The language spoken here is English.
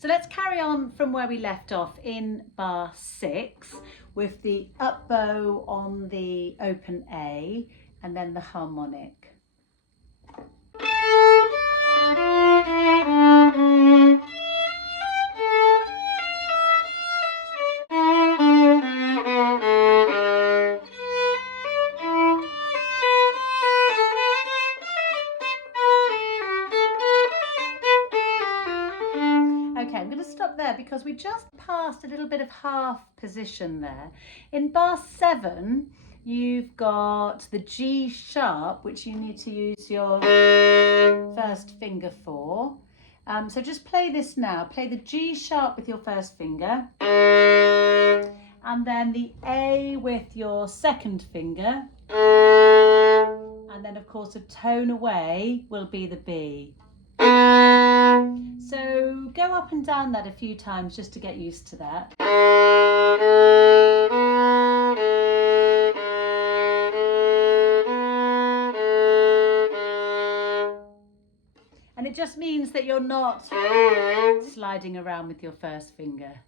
So let's carry on from where we left off in bar 6 with the up bow on the open A and then the harmonic. Okay, I'm going to stop there because we just passed a little bit of half position there. In bar 7, you've got the G sharp, which you need to use your first finger for. So just play this now. Play the G sharp with your first finger, and then the A with your second finger, and then of course a tone away will be the B. So go up and down that a few times just to get used to that. And it just means that you're not sliding around with your first finger.